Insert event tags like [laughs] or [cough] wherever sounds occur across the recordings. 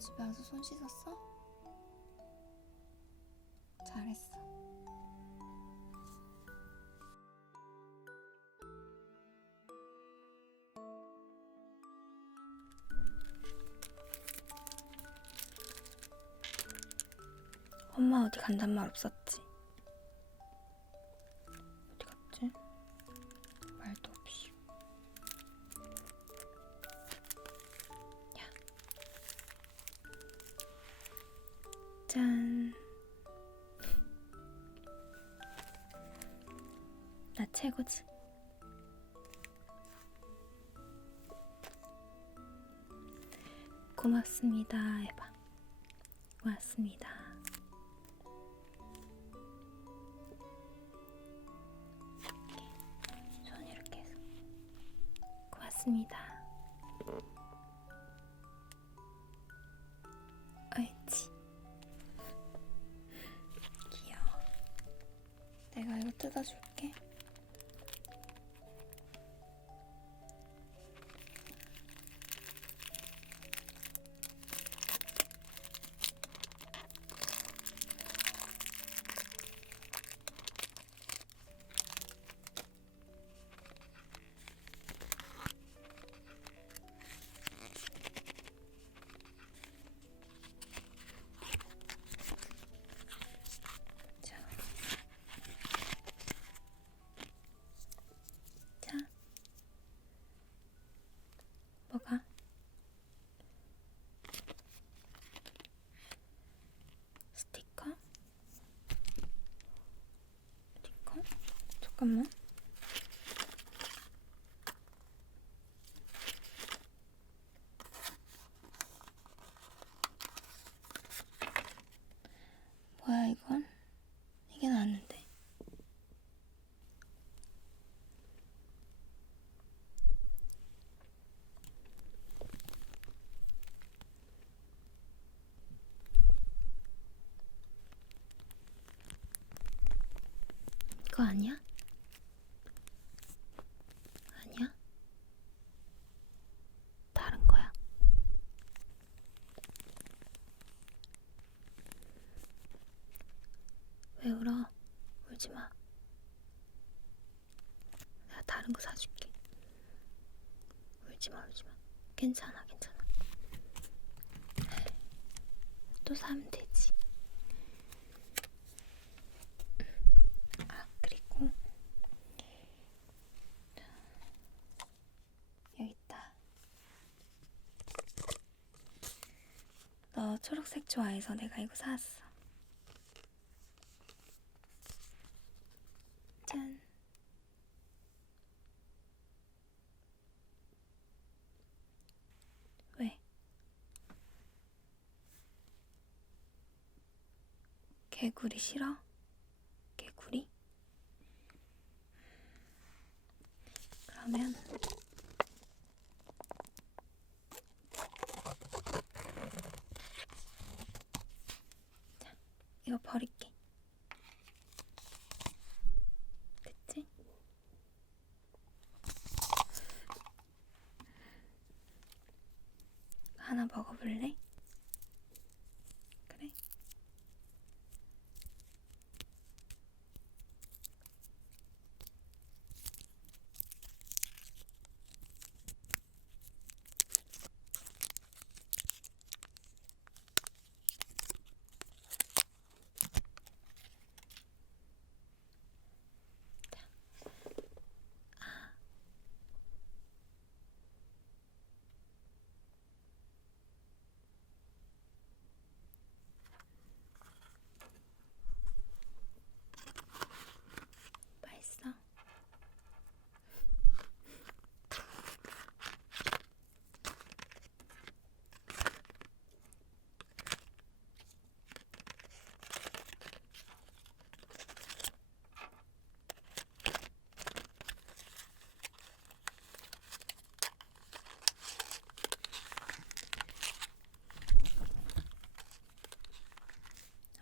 너 집에 와서 손 씻었어? 잘했어. 엄마 어디 간단 말 없었지? 짠. 나 최고지. 고맙습니다. 해봐. 고맙습니다. 뜯어줄게. 잠깐만. 뭐야 이건? 이게 나왔는데. 이거? 아니야? 다른 거야? 왜 울어? 울지 마. 내가 다른 거 사줄게. 울지 마, 울지 마. 괜찮아, 괜찮아. 또 사면 되지. 아, 그리고 여기 있다. 너 초록색 좋아해서 내가 이거 사왔어. 짠. 개구리 싫어? 개구리? 그러면 자, 이거 버릴게. 됐지? 하나 먹어볼래?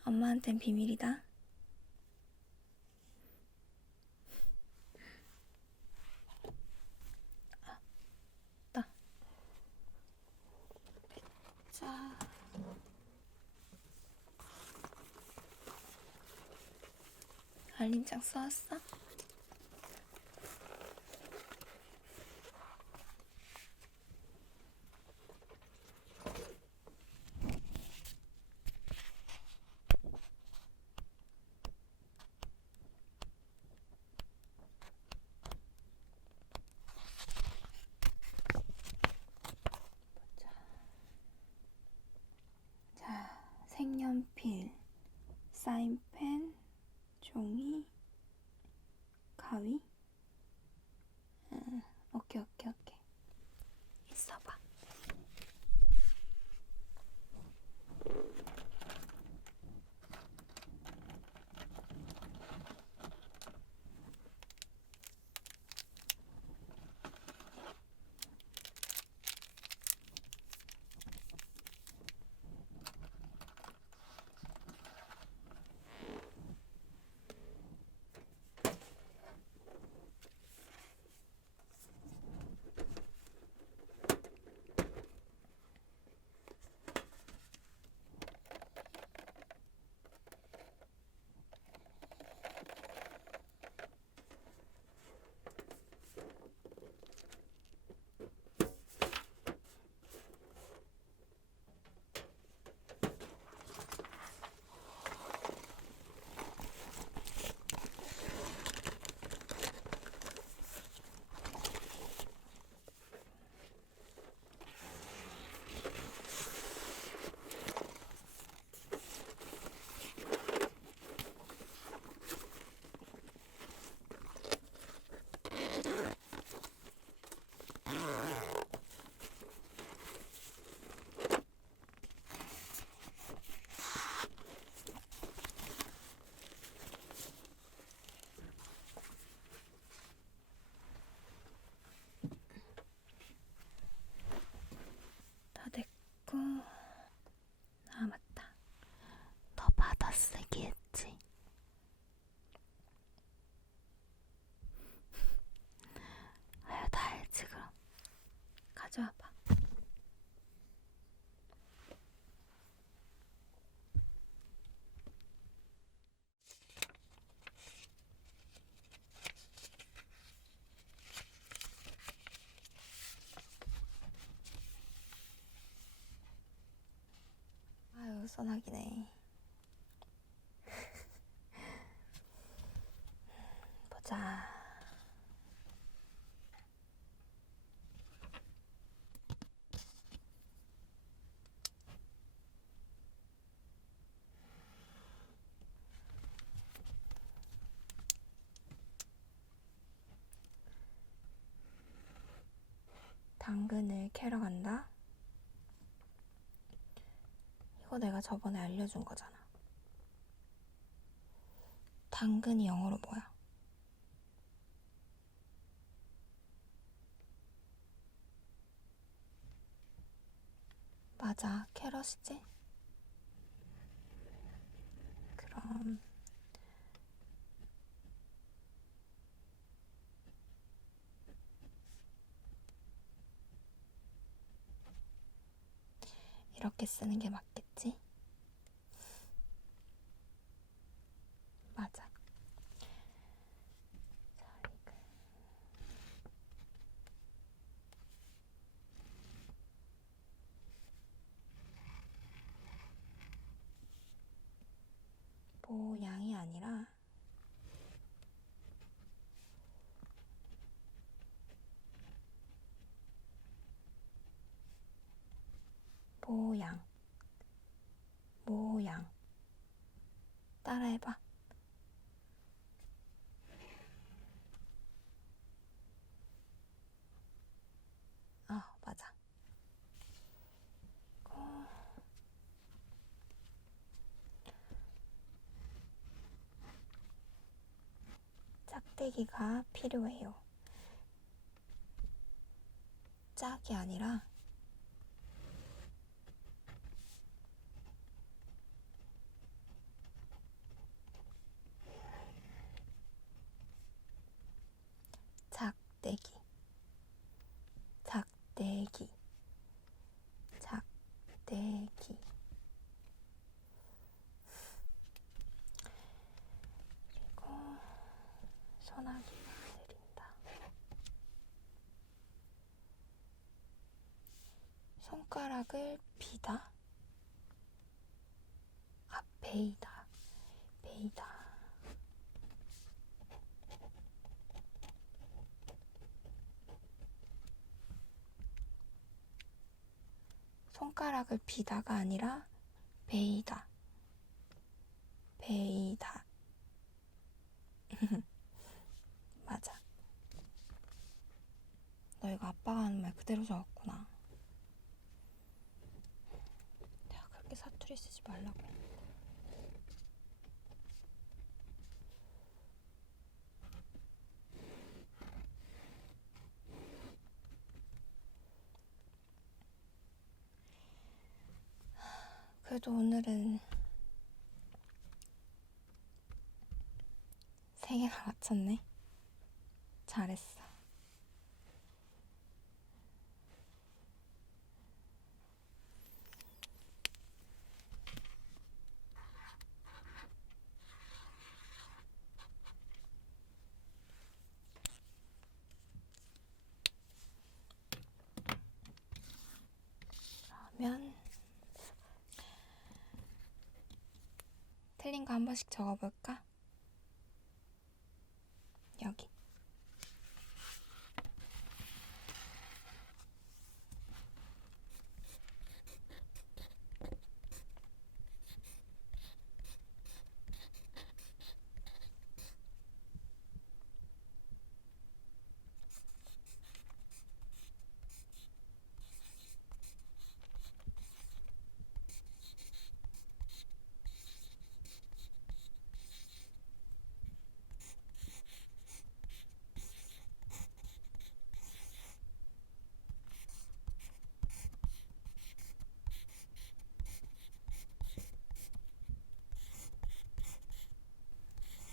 엄마한텐 비밀이다. 아, 알림장 써왔어? 사인펜, 종이, 가위. 응, 오케이, 오케이, 아유, 소나기네. [laughs] 보자. 당근을 캐러 간다. 내가 저번에 알려준 거잖아. 당근이 영어로 뭐야? 맞아, 캐럿이지? 그럼 이렇게 쓰는 게 맞겠 지? 맞아. 자, 이거. 모양이 아니라 모양. 따라해봐. 아, 맞아. 어. 짝대기가 필요해요. 짝이 아니라 작대기 작대기 작대기 그리고 손가락을 비다. 아, 베이다. 베이다. 손가락을 비다가 아니라 베이다. 베이다. [laughs] 맞아. 너 이거 아빠가 하는 말 그대로 적었구나. 내가 사투리 쓰지 말라고. 그래도 오늘은 세 개나 맞췄네. 잘했어. 그러면 틀린 거 한 번씩 적어볼까? 여기.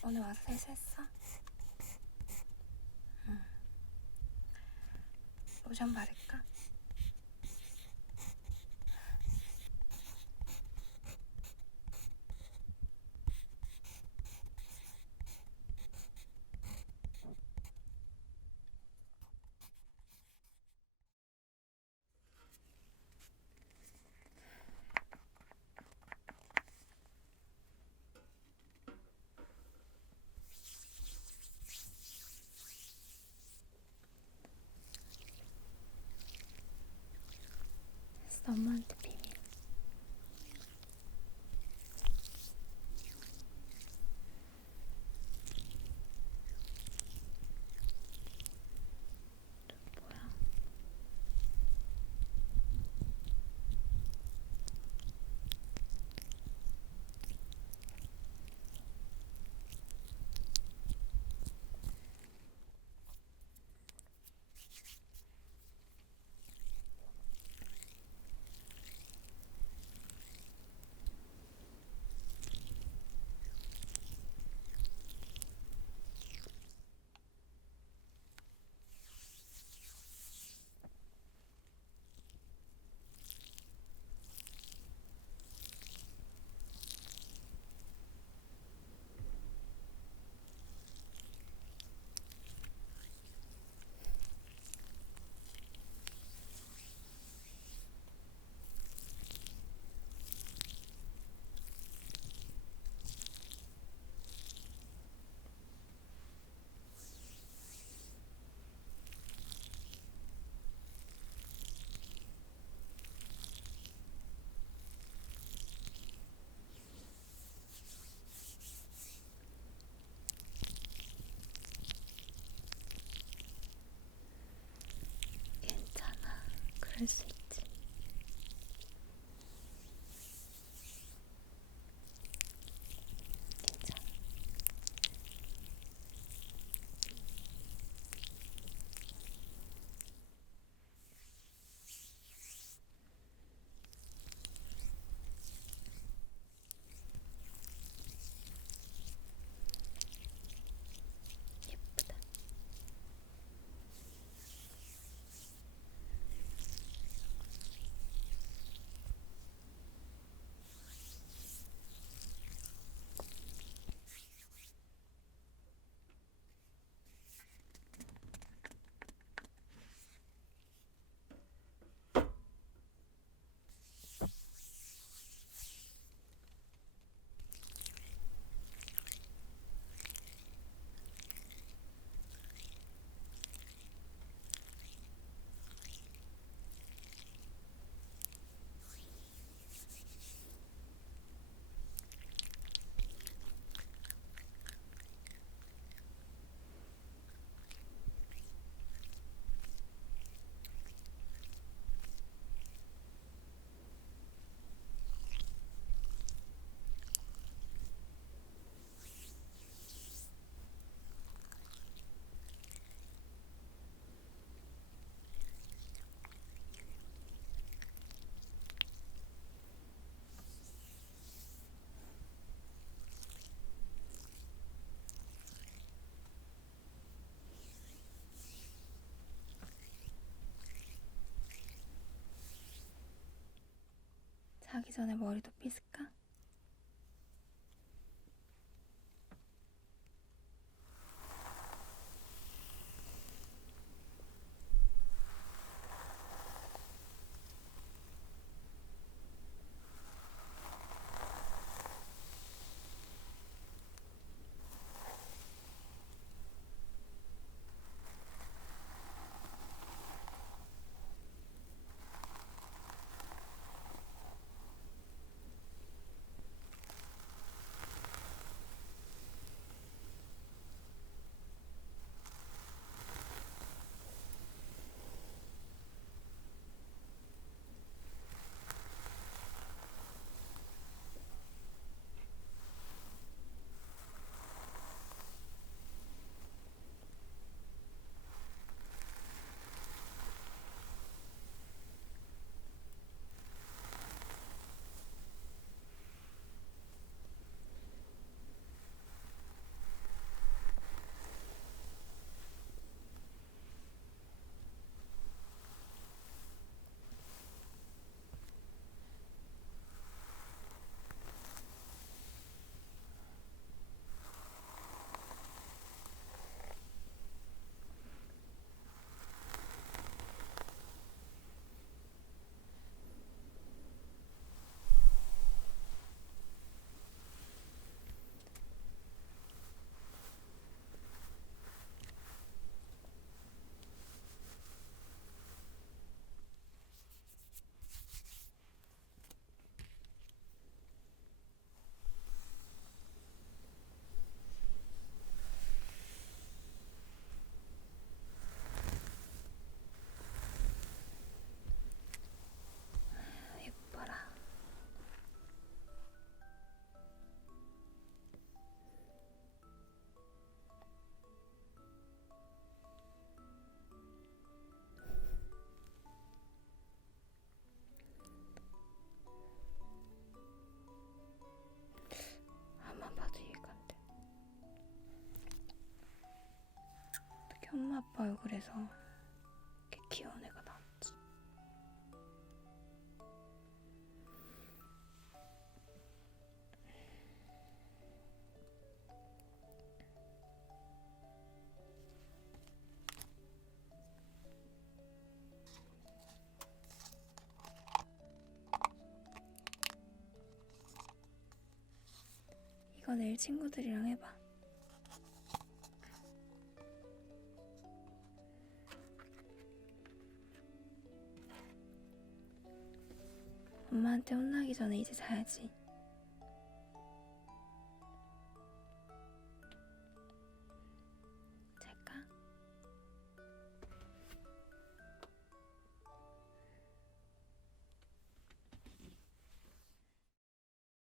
오늘 와서 세수했어? 응. 로션 바를까? 그 전에 머리도 빗을까? 내일 친구들이랑 해봐. 엄마한테 혼나기 전에 이제 자야지.